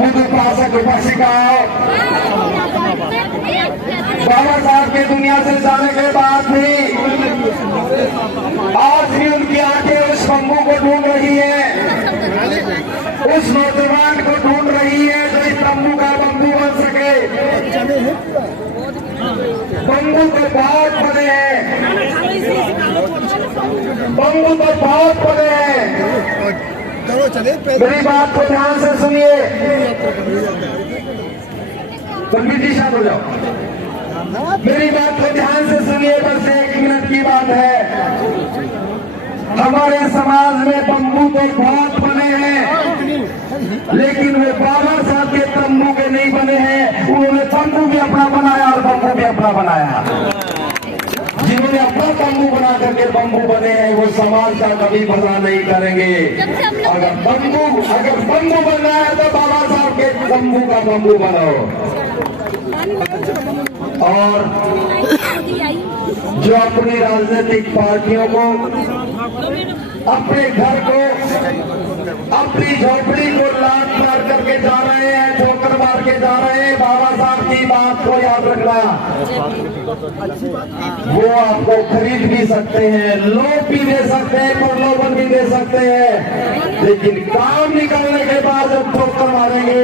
खुद उपासक उपासिकाओं, बाबा साहब के दुनिया से जाने के बाद भी आज भी उनकी आंखें उस बम्बू को ढूंढ रही है, उस नौजवान को ढूंढ रही है जो इस तंबू का बम्बू बन सके। बम्बू तो बहुत बड़े हैं, बम्बू तो बहुत बड़े हैं। मेरी बात को ध्यान से सुनिए, बल्कि जी शांत हो जाओ, मेरी बात को ध्यान से सुनिए, बस 1 मिनट की बात है। हमारे समाज में बम्बू तो बहुत बने हैं, लेकिन वे बाबा साहब के तंबू के नहीं बने हैं। उन्होंने तंबू भी अपना बनाया और बम्बू भी अपना बनाया। जिन्होंने अपना तंबू बना करके बम्बू बने हैं, वो समाज का कभी भला नहीं करेंगे। अगर बम्बू बनना है तो बाबा साहब के तंबू का बम्बू बनाओ। और जो अपनी राजनीतिक पार्टियों को, अपने घर को, अपनी झोपड़ी को लात मार करके जा रहे हैं, ठोकर मार के जा रहे हैं, बाबा साहब की बात को याद रखना। वो आपको खरीद भी सकते हैं, लोभ भी दे सकते हैं, प्रलोभन भी दे सकते हैं, लेकिन काम निकलने के बाद जब ठोकर मारेंगे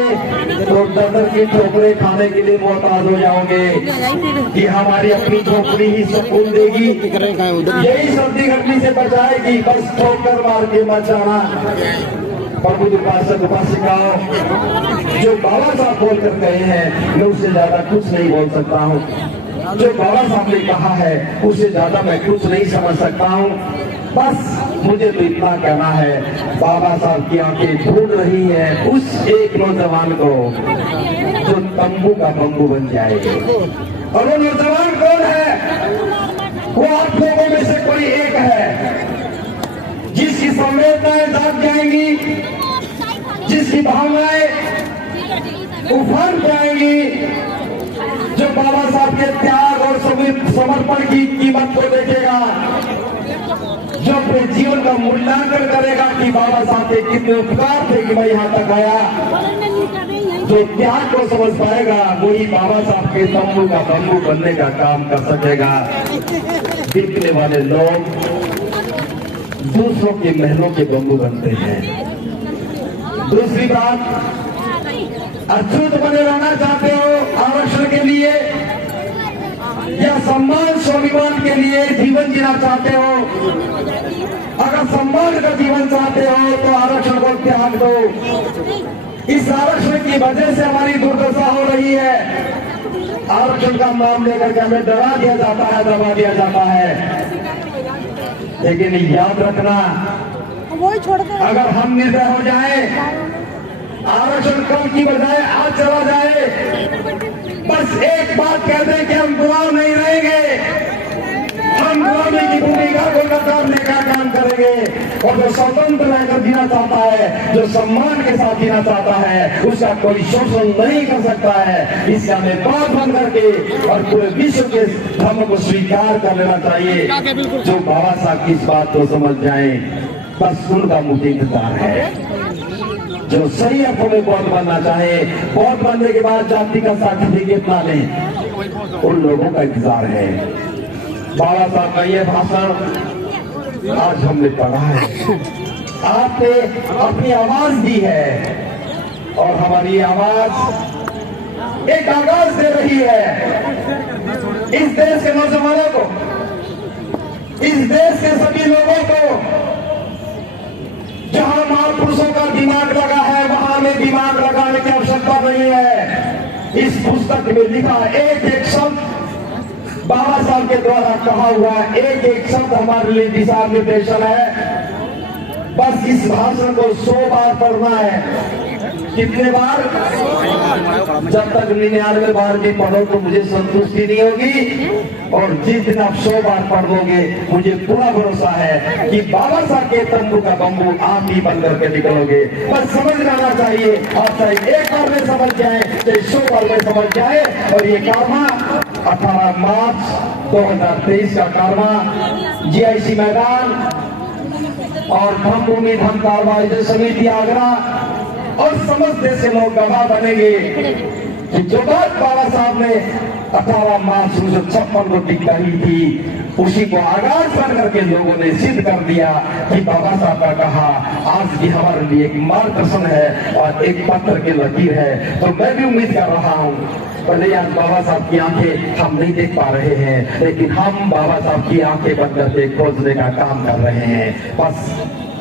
तो डर की ठोकरें खाने के लिए मोहताज हो जाओगे कि हमारी अपनी झोपड़ी ही सुकून देगी, यही सर्दी गर्मी से बचाएगी, बस ठोकर मार के मत जाना। प्रभु उपासक उपासिकाओं, जो बाबा साहब बोल कर गए हैं, मैं उससे ज्यादा कुछ नहीं बोल सकता हूँ। जो बाबा साहब ने कहा है उससे ज्यादा मैं कुछ नहीं समझ सकता हूँ। बस मुझे तो इतना कहना है, बाबा साहब की आंखें ढूंढ रही है उस एक नौजवान को जो तंबू का बम्बू बन जाए। और वो नौजवान कौन है? वो आप लोगों में से कोई एक है, जिसकी संवेदनाएं जाग जाएंगी, जिसकी भावनाएं उफान जाएंगी, जो बाबा साहब के त्याग और समर्पण की कीमत को देखेगा, जो अपने जीवन का मूल्यांकन करेगा कि बाबा साहब के कितने उपकार थे कि मैं यहाँ तक आया, जो त्याग को समझ पाएगा वही बाबा साहब के तंबू का बम्बू बनने का काम कर सकेगा। बिकने वाले लोग दूसरों के महलों के बम्बू बनते हैं। दूसरी बात, अछूत बने रहना चाहते हो आरक्षण के लिए या सम्मान स्वाभिमान के लिए जीवन जीना चाहते हो? अगर सम्मान का जीवन चाहते हो तो आरक्षण को त्याग दो। इस आरक्षण की वजह से हमारी दुर्दशा हो रही है। आरक्षण का नाम लेकर के हमें डरा दिया जाता है, दबा दिया जाता है, लेकिन याद रखना, अगर हम निर्भय हो जाए, आरक्षण कल की बजाय आज चला जाए, बस एक बात कह दें कि हम गुलाम नहीं रहेंगे, हम गुलामी की भूमिका को नकारने का काम करेंगे। और जो स्वतंत्र रहकर जीना चाहता है, जो सम्मान के साथ जीना चाहता है, उसका कोई शोषण नहीं कर सकता है। इससे हमें बात बंद करके और पूरे विश्व के धर्म को स्वीकार कर लेना चाहिए। जो बाबा साहब की इस बात को समझ जाए, बस उनका मुझे इंतजार है। जो सही अर्थों में बौद्ध बनना चाहे, बौद्ध बनने के बाद जाति का सर्टिफिकेट ना ले, उन लोगों का इंतजार है। बाबा साहब का ये भाषण आज हमने पढ़ा है, आपने अपनी आवाज दी है और हमारी आवाज एक आवाज दे रही है इस देश के नौजवानों को, इस देश के सभी लोगों को। जहां महापुरुषों का दिमाग लगा है, वहां में दिमाग लगाने की आवश्यकता नहीं है। इस पुस्तक में लिखा एक एक शब्द बाबा साहब के द्वारा कहा हुआ, एक एक शब्द हमारे लिए दिशा निर्देशन है। बस इस भाषण को 100 बार पढ़ना है। कितने बार? जब तक 99 बार भी पढ़ो तो मुझे संतुष्टि नहीं होगी। और जिस दिन आप 100 बार पढ़ लोगे, मुझे पूरा भरोसा है कि बाबा साहब के तंबू का बम्बू आप ही बन करके निकलोगे। बस समझ लेना चाहिए, आप चाहे एक बार में समझ जाए, चाहे 100 बार में समझ जाए। और ये कारमा 18 मार्च 2023 का कारमा जीआईसी मैदान और धर्म भूमि धर्म कार्रवाई समिति आगरा और समझ से लोग गवाह बनेंगे कि जो बात बाबा साहब ने 18 मार्च 1956 को टिप्पणी थी, उसी को आगाज बन करके लोगों ने सिद्ध कर दिया कि बाबा साहब का कहा आज भी हमारे लिए एक मार्गदर्शन है और एक पत्थर की लकीर है। तो मैं भी उम्मीद कर रहा हूँ, भले आज बाबा साहब की आंखें हम नहीं देख पा रहे हैं, लेकिन हम बाबा साहब की आंखें बंद करके खोजने का काम कर रहे हैं। बस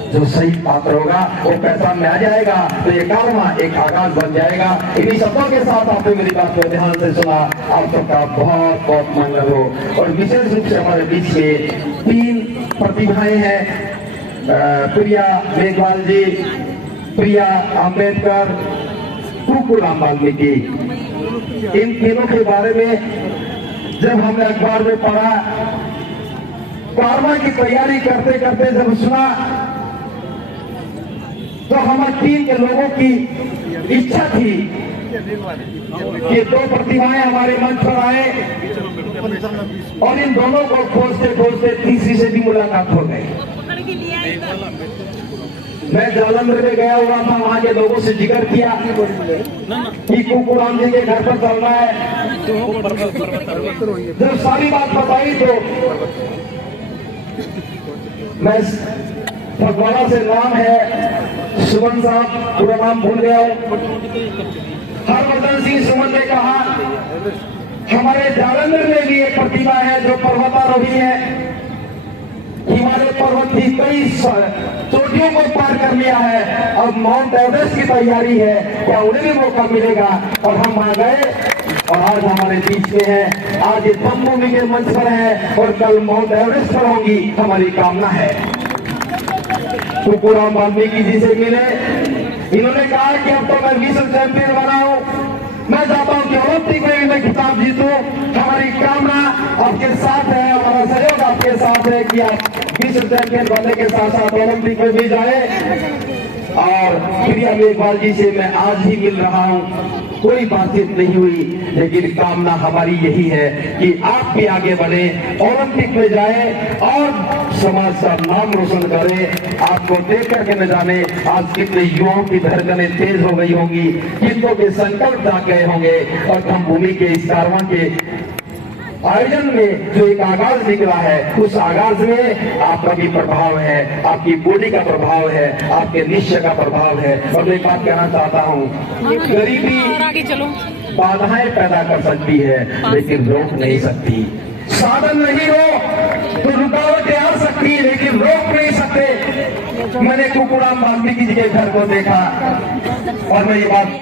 जो सही पात्र होगा वो पहचान में आ जाएगा, तो ये कारवा एक आगाज बन जाएगा। इन्हीं शब्दों के साथ आपने मेरी बात को ध्यान से सुना। आप सबका बहुत बहुत मंगल हो। और विशेष रूप से हमारे बीच में 3 प्रतिभाएं हैं, प्रिया मेघवाल जी, प्रिया अम्बेडकर, कुकुराम वाल्मीकि। इन तीनों के बारे में जब हमने अखबार में पढ़ा, कारवा की तैयारी करते करते जब सुना, तो हमारे टीम के लोगों की इच्छा थी कि 2 प्रतिभाएं हमारे मंच पर आए और इन दोनों को खोजते खोजते तीसरी से भी मुलाकात हो गई। मैं जालंधर में गया हुआ था, वहां के लोगों से जिक्र किया कि कुकुराम जी के घर पर चलना है। जब सारी बात बताई तो मैं फगवाड़ा से नाम है सुमन साहब, पूरा नाम भूल गया हूँ, हरवर्धन सिंह सुमन ने कहा हमारे जालंधर में भी एक प्रतिभा है जो पर्वतारोही है, हिमालय पर्वत की कई चोटियों को पार कर लिया है, अब माउंट एवरेस्ट की तैयारी है, क्या उन्हें भी मौका मिलेगा? और हम आ गए और आज हमारे बीच में है, आज ये तमभूमि के मंच पर है और कल माउंट एवरेस्ट पर होगी, हमारी कामना है। कुकुराम वाल्मीकि जी से मिले, इन्होंने कहा कि अब तो मैं विश्व चैंपियन बना हूं, मैं चाहता हूं कि ओलंपिक में भी मैं खिताब जीतूं। हमारी कामना आपके साथ है, हमारा सहयोग आपके साथ है कि आप विश्व चैंपियन बनने के साथ साथ ओलंपिक में भी जाए। और प्रिया मेघवाल जी से मैं आज ही मिल रहा हूं, कोई बातचीत नहीं हुई, लेकिन कामना हमारी यही है कि आप भी आगे बढ़े, ओलंपिक में जाए और समाज का नाम रोशन करें। आपको देख करके न जाने आज कितने युवाओं की धड़कनें तेज हो गई होंगी, कितनों के संकल्प जाग गए होंगे और तमभूमि के इस कारवां के आयोजन में जो एक आगाज निकला है, उस आगाज में आपका भी प्रभाव है, आपकी बॉडी का प्रभाव है, आपके निश्चय का प्रभाव है। और मैं एक बात कहना चाहता हूँ, गरीबी बाधाएं पैदा कर सकती है लेकिन रोक नहीं सकती। साधन नहीं हो तो रुकावटें आ सकती है लेकिन रोक नहीं सकते। मैंने कुकुराम वाल्मीकि जी के घर को देखा और मैं ये बात